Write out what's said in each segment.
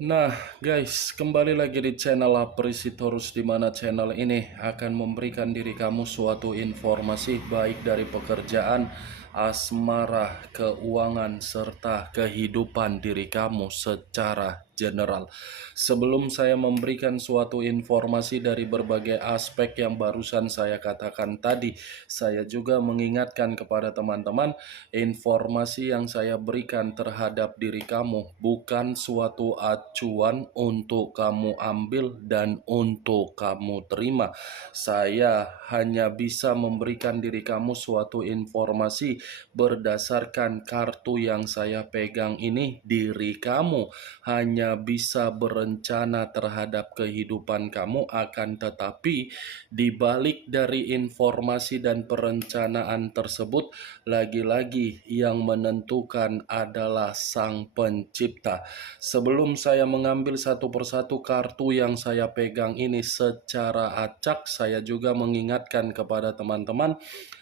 Nah guys, kembali lagi di channel Apresitorus, di mana channel ini akan memberikan diri kamu suatu informasi baik dari pekerjaan, asmara, keuangan, serta kehidupan diri kamu secara general. Sebelum saya memberikan suatu informasi dari berbagai aspek yang barusan saya katakan tadi, saya juga mengingatkan kepada teman-teman, informasi yang saya berikan terhadap diri kamu bukan suatu acuan untuk kamu ambil dan untuk kamu terima. Saya hanya bisa memberikan diri kamu suatu informasi berdasarkan kartu yang saya pegang ini. Diri kamu hanya bisa berencana terhadap kehidupan kamu, akan tetapi di balik dari informasi dan perencanaan tersebut, lagi-lagi yang menentukan adalah Sang Pencipta. Sebelum saya mengambil satu persatu kartu yang saya pegang ini secara acak, saya juga mengingatkan kepada teman-teman,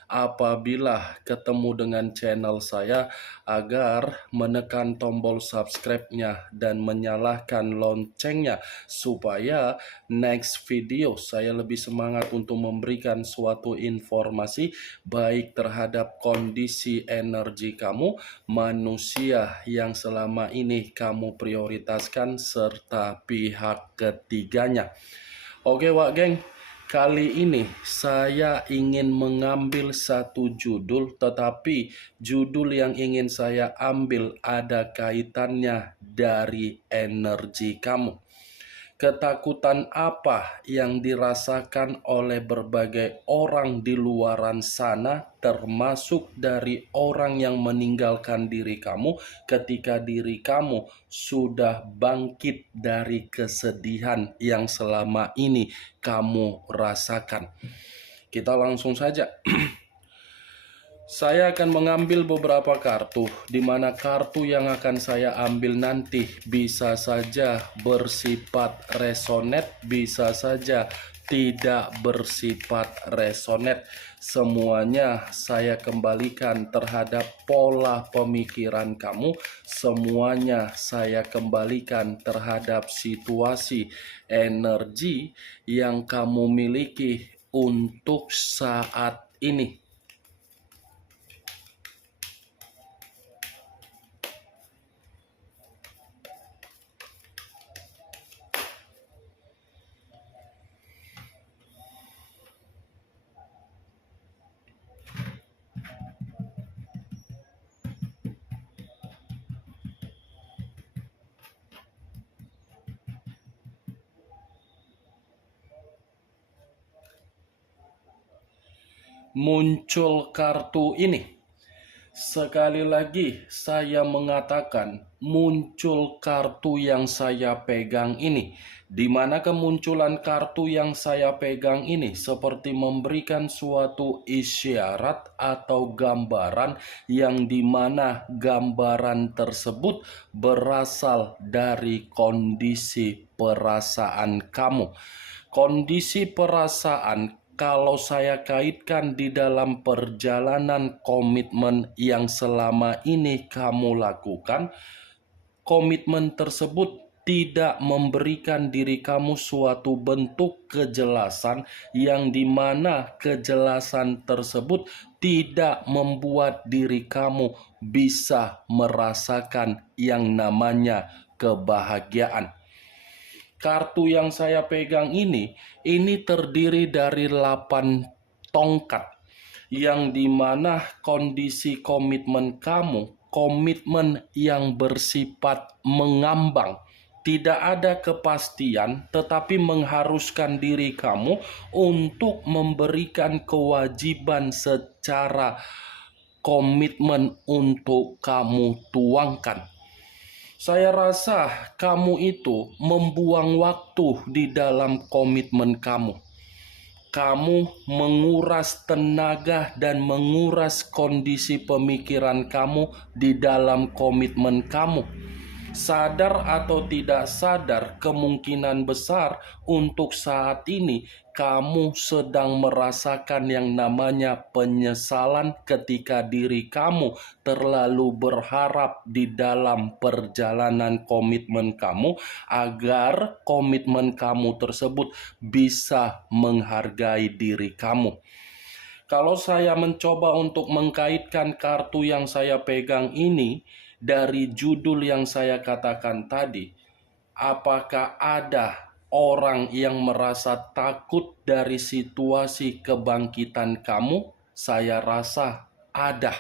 apabila ketemu dengan channel saya, agar menekan tombol subscribe-nya dan menyalakan loncengnya, supaya next video saya lebih semangat untuk memberikan suatu informasi baik terhadap kondisi energi kamu, manusia yang selama ini kamu prioritaskan, serta pihak ketiganya. Oke Wak Geng, kali ini saya ingin mengambil satu judul, tetapi judul yang ingin saya ambil ada kaitannya dari energi kamu. Ketakutan apa yang dirasakan oleh berbagai orang di luaran sana, termasuk dari orang yang meninggalkan diri kamu, ketika diri kamu sudah bangkit dari kesedihan yang selama ini kamu rasakan? Kita langsung saja. Saya akan mengambil beberapa kartu, di mana kartu yang akan saya ambil nanti bisa saja bersifat resonet, bisa saja tidak bersifat resonet. Semuanya saya kembalikan terhadap pola pemikiran kamu, semuanya saya kembalikan terhadap situasi energi yang kamu miliki untuk saat ini. Muncul kartu ini. Sekali lagi saya mengatakan, muncul kartu yang saya pegang ini, di mana kemunculan kartu yang saya pegang ini seperti memberikan suatu isyarat atau gambaran, yang dimana gambaran tersebut berasal dari kondisi perasaan kamu. Kondisi perasaan, kalau saya kaitkan di dalam perjalanan komitmen yang selama ini kamu lakukan, komitmen tersebut tidak memberikan diri kamu suatu bentuk kejelasan, yang dimana kejelasan tersebut tidak membuat diri kamu bisa merasakan yang namanya kebahagiaan. Kartu yang saya pegang ini terdiri dari 8 tongkat, yang dimana kondisi komitmen kamu, komitmen yang bersifat mengambang. Tidak ada kepastian, tetapi mengharuskan diri kamu untuk memberikan kewajiban secara komitmen untuk kamu tuangkan. Saya rasa kamu itu membuang waktu di dalam komitmen kamu. Kamu menguras tenaga dan menguras kondisi pemikiran kamu di dalam komitmen kamu. Sadar atau tidak sadar, kemungkinan besar untuk saat ini kamu sedang merasakan yang namanya penyesalan ketika diri kamu terlalu berharap di dalam perjalanan komitmen kamu, agar komitmen kamu tersebut bisa menghargai diri kamu. Kalau saya mencoba untuk mengkaitkan kartu yang saya pegang ini dari judul yang saya katakan tadi, apakah ada orang yang merasa takut dari situasi kebangkitan kamu? Saya rasa ada.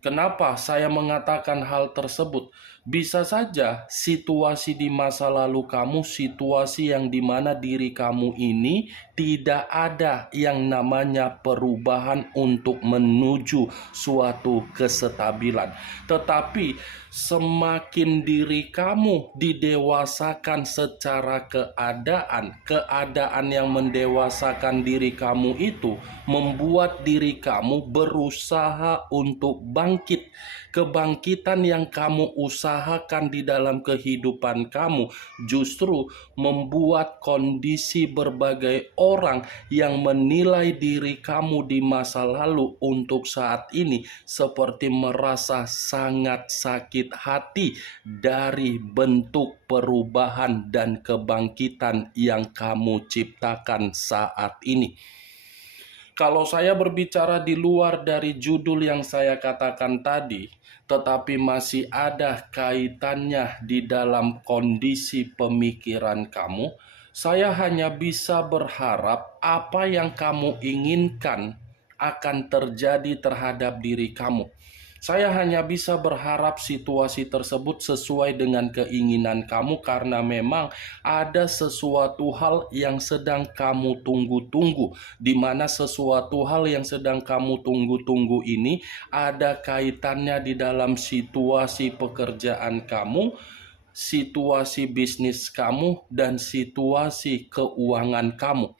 Kenapa saya mengatakan hal tersebut? Bisa saja situasi di masa lalu kamu, situasi yang dimana diri kamu ini tidak ada yang namanya perubahan untuk menuju suatu kestabilan. Tetapi semakin diri kamu didewasakan secara keadaan yang mendewasakan diri kamu itu membuat diri kamu berusaha untuk bangkit. Kebangkitan yang kamu usahakan di dalam kehidupan kamu justru membuat kondisi berbagai orang yang menilai diri kamu di masa lalu untuk saat ini seperti merasa sangat sakit hati dari bentuk perubahan dan kebangkitan yang kamu ciptakan saat ini. Kalau saya berbicara di luar dari judul yang saya katakan tadi, tetapi masih ada kaitannya di dalam kondisi pemikiran kamu, saya hanya bisa berharap apa yang kamu inginkan akan terjadi terhadap diri kamu. Saya hanya bisa berharap situasi tersebut sesuai dengan keinginan kamu, karena memang ada sesuatu hal yang sedang kamu tunggu-tunggu, di mana sesuatu hal yang sedang kamu tunggu-tunggu ini ada kaitannya di dalam situasi pekerjaan kamu, situasi bisnis kamu, dan situasi keuangan kamu.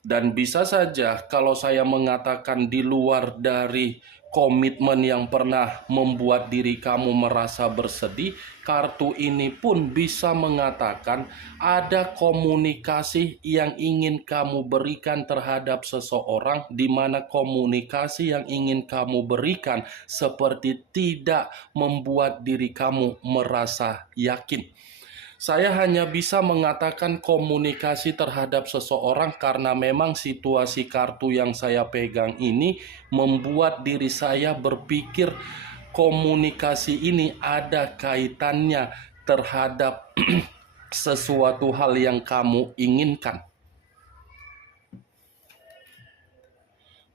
Dan bisa saja kalau saya mengatakan di luar dari komitmen yang pernah membuat diri kamu merasa bersedih, kartu ini pun bisa mengatakan ada komunikasi yang ingin kamu berikan terhadap seseorang, di mana komunikasi yang ingin kamu berikan seperti tidak membuat diri kamu merasa yakin. Saya hanya bisa mengatakan komunikasi terhadap seseorang karena memang situasi kartu yang saya pegang ini membuat diri saya berpikir komunikasi ini ada kaitannya terhadap sesuatu hal yang kamu inginkan.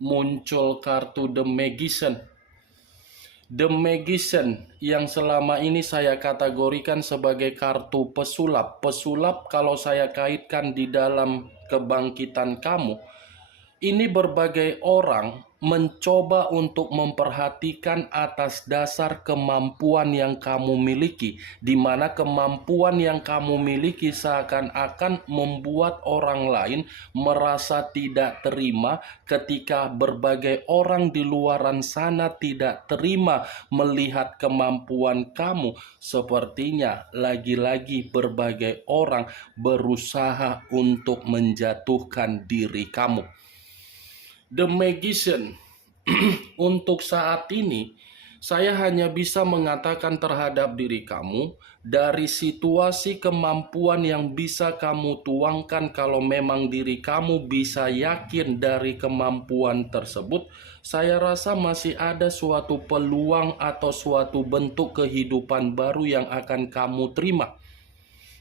Muncul kartu The Magician. The Magician yang selama ini saya kategorikan sebagai kartu pesulap. Pesulap kalau saya kaitkan di dalam kebangkitan kamu, ini berbagai orang mencoba untuk memperhatikan atas dasar kemampuan yang kamu miliki, di mana kemampuan yang kamu miliki seakan-akan membuat orang lain merasa tidak terima ketika berbagai orang di luaran sana tidak terima melihat kemampuan kamu. Sepertinya lagi-lagi berbagai orang berusaha untuk menjatuhkan diri kamu. The Magician. Untuk saat ini saya hanya bisa mengatakan terhadap diri kamu, dari situasi kemampuan yang bisa kamu tuangkan, kalau memang diri kamu bisa yakin dari kemampuan tersebut, saya rasa masih ada suatu peluang atau suatu bentuk kehidupan baru yang akan kamu terima.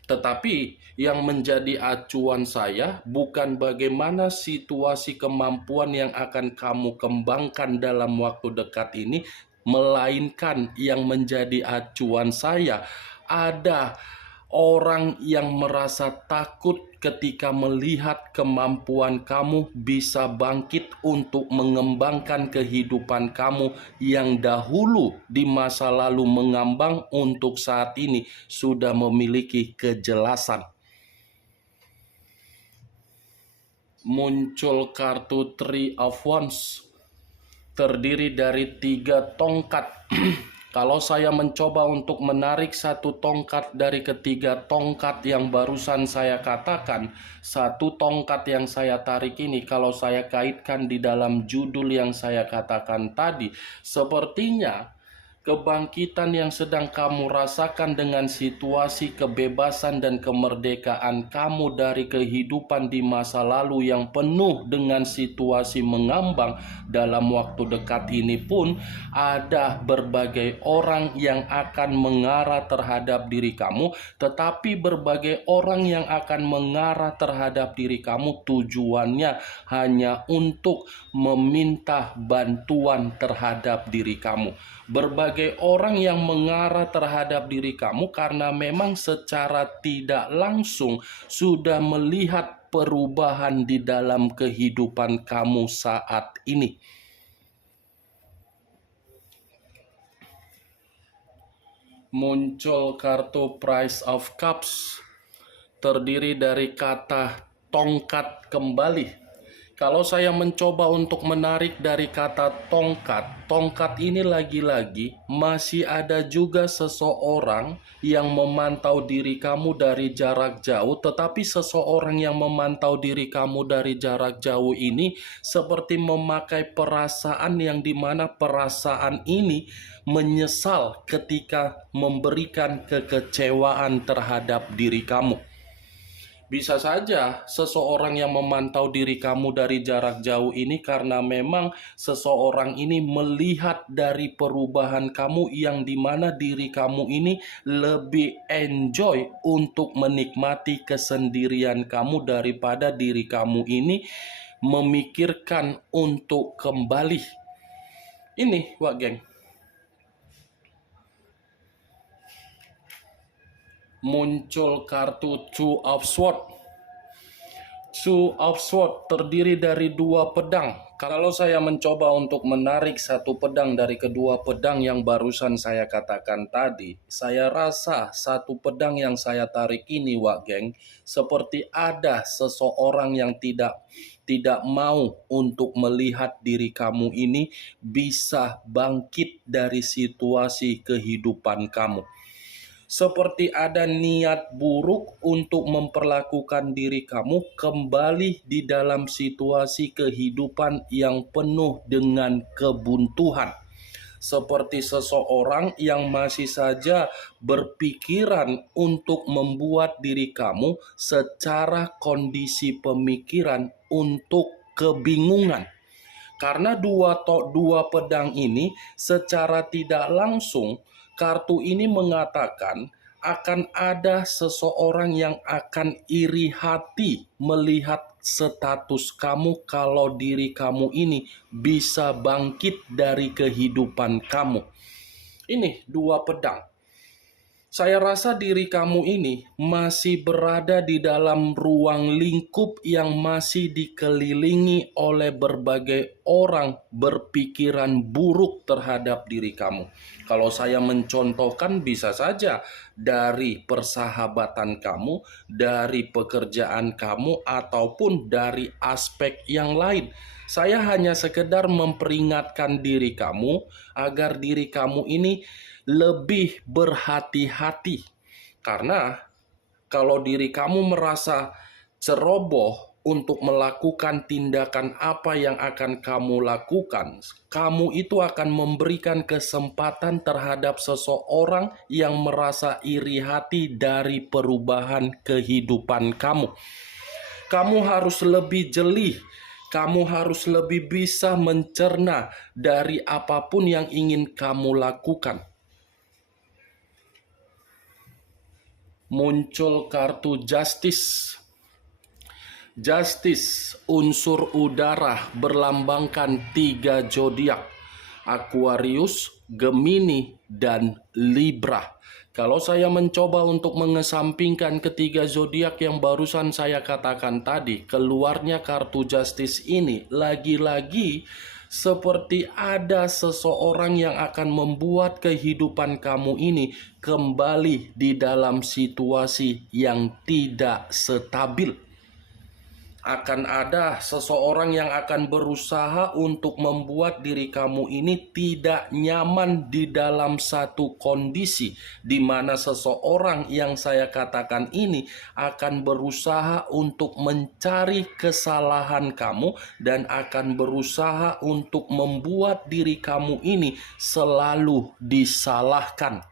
Tetapi yang menjadi acuan saya bukan bagaimana situasi kemampuan yang akan kamu kembangkan dalam waktu dekat ini, melainkan yang menjadi acuan saya ada orang yang merasa takut ketika melihat kemampuan kamu bisa bangkit untuk mengembangkan kehidupan kamu yang dahulu di masa lalu mengambang, untuk saat ini sudah memiliki kejelasan. Muncul kartu Three of Wands, terdiri dari 3 tongkat. Kalau saya mencoba untuk menarik satu tongkat dari ketiga tongkat yang barusan saya katakan, satu tongkat yang saya tarik ini kalau saya kaitkan di dalam judul yang saya katakan tadi, sepertinya kebangkitan yang sedang kamu rasakan dengan situasi kebebasan dan kemerdekaan kamu dari kehidupan di masa lalu yang penuh dengan situasi mengambang dalam waktu dekat ini pun ada berbagai orang yang akan mengarah terhadap diri kamu, tetapi berbagai orang yang akan mengarah terhadap diri kamu tujuannya hanya untuk meminta bantuan terhadap diri kamu. Berbagai orang yang mengarah terhadap diri kamu karena memang secara tidak langsung sudah melihat perubahan di dalam kehidupan kamu saat ini. Muncul kartu Price of Cups, terdiri dari kata tongkat kembali. Kalau saya mencoba untuk menarik dari kata tongkat, tongkat ini lagi-lagi masih ada juga seseorang yang memantau diri kamu dari jarak jauh, tetapi seseorang yang memantau diri kamu dari jarak jauh ini seperti memakai perasaan yang dimana perasaan ini menyesal ketika memberikan kekecewaan terhadap diri kamu. Bisa saja seseorang yang memantau diri kamu dari jarak jauh ini karena memang seseorang ini melihat dari perubahan kamu yang dimana diri kamu ini lebih enjoy untuk menikmati kesendirian kamu daripada diri kamu ini memikirkan untuk kembali. Ini Wak Geng. Muncul kartu Two of Swords. Two of Swords terdiri dari dua pedang. Kalau saya mencoba untuk menarik satu pedang dari kedua pedang yang barusan saya katakan tadi, saya rasa satu pedang yang saya tarik ini, Wak Geng, seperti ada seseorang yang tidak mau untuk melihat diri kamu ini bisa bangkit dari situasi kehidupan kamu. Seperti ada niat buruk untuk memperlakukan diri kamu kembali di dalam situasi kehidupan yang penuh dengan kebuntuan. Seperti seseorang yang masih saja berpikiran untuk membuat diri kamu secara kondisi pemikiran untuk kebingungan. Karena dua pedang ini secara tidak langsung, kartu ini mengatakan akan ada seseorang yang akan iri hati melihat status kamu kalau diri kamu ini bisa bangkit dari kehidupan kamu. Ini dua pedang. Saya rasa diri kamu ini masih berada di dalam ruang lingkup yang masih dikelilingi oleh berbagai orang berpikiran buruk terhadap diri kamu. Kalau saya mencontohkan bisa saja dari persahabatan kamu, dari pekerjaan kamu, ataupun dari aspek yang lain. Saya hanya sekedar memperingatkan diri kamu agar diri kamu ini lebih berhati-hati. Karena kalau diri kamu merasa ceroboh untuk melakukan tindakan apa yang akan kamu lakukan, kamu itu akan memberikan kesempatan terhadap seseorang yang merasa iri hati dari perubahan kehidupan kamu. Kamu harus lebih jeli. Kamu harus lebih bisa mencerna dari apapun yang ingin kamu lakukan. Muncul kartu Justice. Justice, unsur udara, berlambangkan 3 zodiak: Aquarius, Gemini, dan Libra. Kalau saya mencoba untuk mengesampingkan ketiga zodiak yang barusan saya katakan tadi, keluarnya kartu Justice ini lagi-lagi seperti ada seseorang yang akan membuat kehidupan kamu ini kembali di dalam situasi yang tidak stabil. akan ada seseorang yang akan berusaha untuk membuat diri kamu ini tidak nyaman di dalam satu kondisi, di mana seseorang yang saya katakan ini akan berusaha untuk mencari kesalahan kamu dan akan berusaha untuk membuat diri kamu ini selalu disalahkan.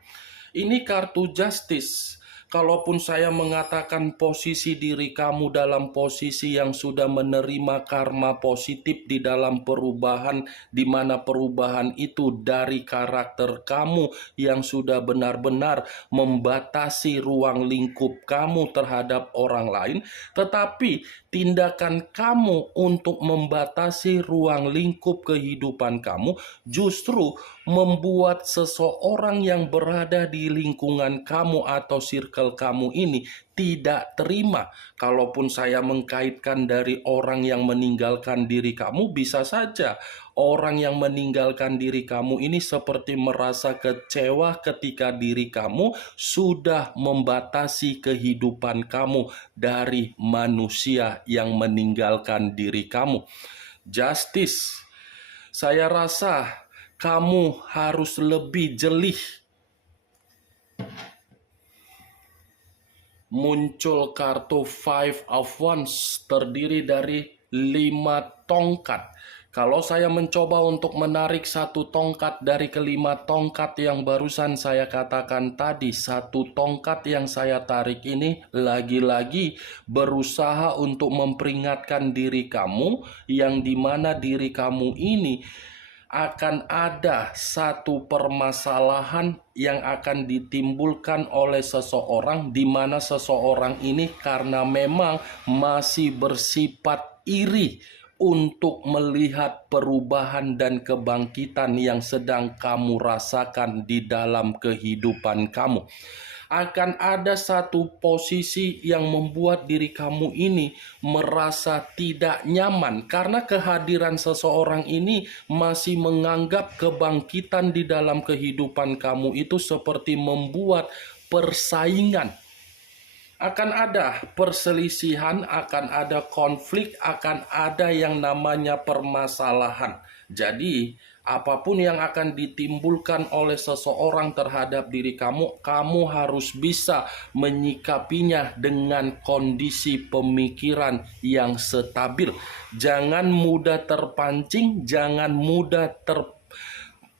Ini kartu justice. Kalaupun saya mengatakan posisi diri kamu dalam posisi yang sudah menerima karma positif di dalam perubahan, di mana perubahan itu dari karakter kamu yang sudah benar-benar membatasi ruang lingkup kamu terhadap orang lain, tetapi tindakan kamu untuk membatasi ruang lingkup kehidupan kamu justru membuat seseorang yang berada di lingkungan kamu atau circle kamu ini tidak terima. Kalaupun saya mengkaitkan dari orang yang meninggalkan diri kamu, bisa saja orang yang meninggalkan diri kamu ini seperti merasa kecewa ketika diri kamu sudah membatasi kehidupan kamu dari manusia yang meninggalkan diri kamu. Justice, saya rasa kamu harus lebih jeli. Muncul kartu Five of Wands terdiri dari 5 tongkat. Kalau saya mencoba untuk menarik satu tongkat dari kelima tongkat yang barusan saya katakan tadi, satu tongkat yang saya tarik ini lagi-lagi berusaha untuk memperingatkan diri kamu, yang dimana diri kamu ini akan ada satu permasalahan yang akan ditimbulkan oleh seseorang, di mana seseorang ini karena memang masih bersifat iri untuk melihat perubahan dan kebangkitan yang sedang kamu rasakan di dalam kehidupan kamu. Akan ada satu posisi yang membuat diri kamu ini merasa tidak nyaman karena kehadiran seseorang ini masih menganggap kebangkitan di dalam kehidupan kamu itu seperti membuat persaingan. Akan ada perselisihan, akan ada konflik, akan ada yang namanya permasalahan. Jadi, apapun yang akan ditimbulkan oleh seseorang terhadap diri kamu, kamu harus bisa menyikapinya dengan kondisi pemikiran yang stabil. Jangan mudah terpancing, jangan mudah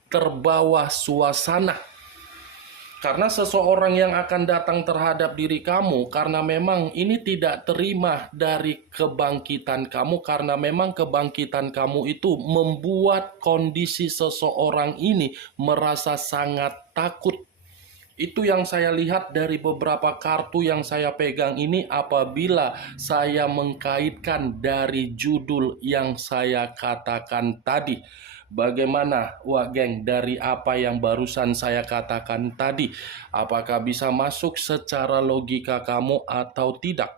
terbawa suasana. Karena seseorang yang akan datang terhadap diri kamu, karena memang ini tidak terima dari kebangkitan kamu, karena memang kebangkitan kamu itu membuat kondisi seseorang ini merasa sangat takut. Itu yang saya lihat dari beberapa kartu yang saya pegang ini apabila saya mengkaitkan dari judul yang saya katakan tadi. Bagaimana, wah geng, dari apa yang barusan saya katakan tadi? Apakah bisa masuk secara logika kamu atau tidak?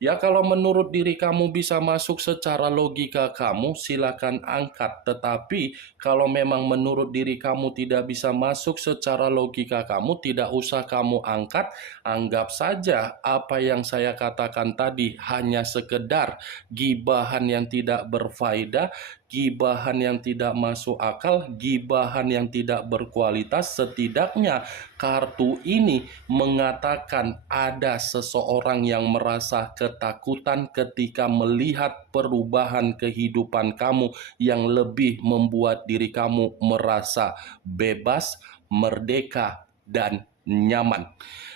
Ya, kalau menurut diri kamu bisa masuk secara logika kamu, silakan angkat. Tetapi kalau memang menurut diri kamu tidak bisa masuk secara logika kamu, tidak usah kamu angkat. Anggap saja apa yang saya katakan tadi hanya sekedar gibahan yang tidak berfaedah, gibahan yang tidak masuk akal, gibahan yang tidak berkualitas. Setidaknya kartu ini mengatakan ada seseorang yang merasa ketakutan ketika melihat perubahan kehidupan kamu yang lebih membuat diri kamu merasa bebas, merdeka, dan nyaman.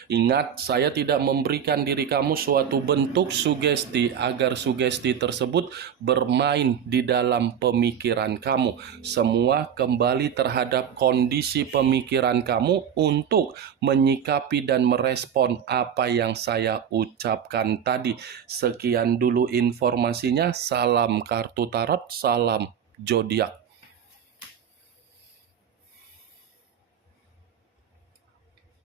Ingat, saya tidak memberikan diri kamu suatu bentuk sugesti agar sugesti tersebut bermain di dalam pemikiran kamu. Semua kembali terhadap kondisi pemikiran kamu untuk menyikapi dan merespon apa yang saya ucapkan tadi. Sekian dulu informasinya. Salam kartu tarot, salam zodiak.